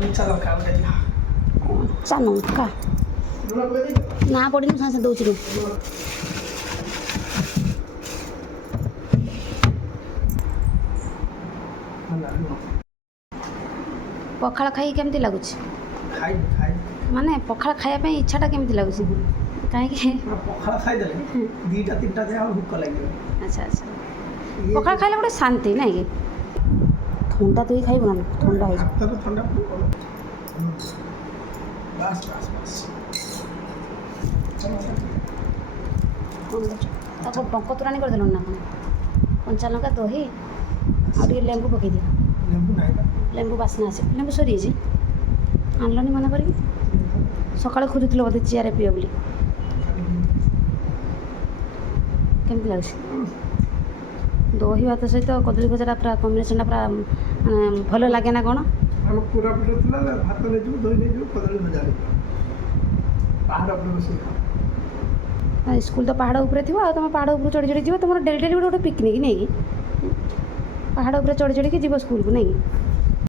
କଞ୍ଚା ଲଙ୍କା ନା ପଡ଼ିନି ସାଙ୍ଗେ ସାଙ୍ଗେ ଦେଉଛି ପଖାଳ ଖାଇ କେମିତି ଲାଗୁଛି ମାନେ ପଖାଳ ଖାଇବା ପାଇଁ ଇଚ୍ଛାଟା କେମିତି ଲାଗୁଛି କାହିଁକି ପଖାଳ ଖାଇଦେଲେ ଦୁଇଟା ତିନିଟା ଯାଏ ଆଉ ଭୋକ ଲାଗିବ। ଆଚ୍ଛା ଆଚ୍ଛା ପଖାଳ ଖାଇଲେ ଗୋଟେ ଶାନ୍ତି ନାଇଁ କି ଥଣ୍ଡା ଦେଇ ଖାଇବୁ ନା ଥଣ୍ଡା ହେଇଯିବ ଥଣ୍ଡା ବାସ୍ ବାସ୍ ବାସ୍ ତାକୁ ଟଙ୍କ ତୋରାଣି କରିଦେଲୁଣି ନା କ'ଣ କଞ୍ଚା ଲଙ୍କା ଦହି ଆଉ ଟିକେ ଲେମ୍ବୁ ପକେଇଦିଅ ଲେମ୍ବୁ ନାହିଁ ଲେମ୍ବୁ ବାସ୍ନା ଅଛି ଲେମ୍ବୁ ସରିଯାଇଛି ଆଣିଲନି ମନେ କରିକି ସକାଳେ ଖୋଜୁଥିଲ ବୋଧେ ଚିଆରେ ପିଅ ବୋଲି କେମିତି ଲାଗୁଛି ଦହି ଭାତ ସହିତ କଦଳୀ ଭଜାଟା ପୁରା କମ୍ବିନେସନ୍ଟା ପୁରା ଭଲ ଲାଗେ ନା କ'ଣ ଆମ କୋରାପୁଟ ଥିଲା ଭାତ ନେଇଯିବୁ ଦହି ନେଇଯିବୁ କଦଳୀ ଭଜା ପାହାଡ଼ ଉପରେ ବସିକି ସ୍କୁଲ ତ ପାହାଡ଼ ଉପରେ ଥିବ ଆଉ ତୁମେ ପାହାଡ଼ ଉପରୁ ଚଢ଼ି ଯିବ ତୁମର ଡେଲି ଗୋଟେ ପିକନିକ୍ ନେଇକି ପାହାଡ଼ ଉପରେ ଚଢ଼ି ଯିବ ସ୍କୁଲକୁ ନେଇକି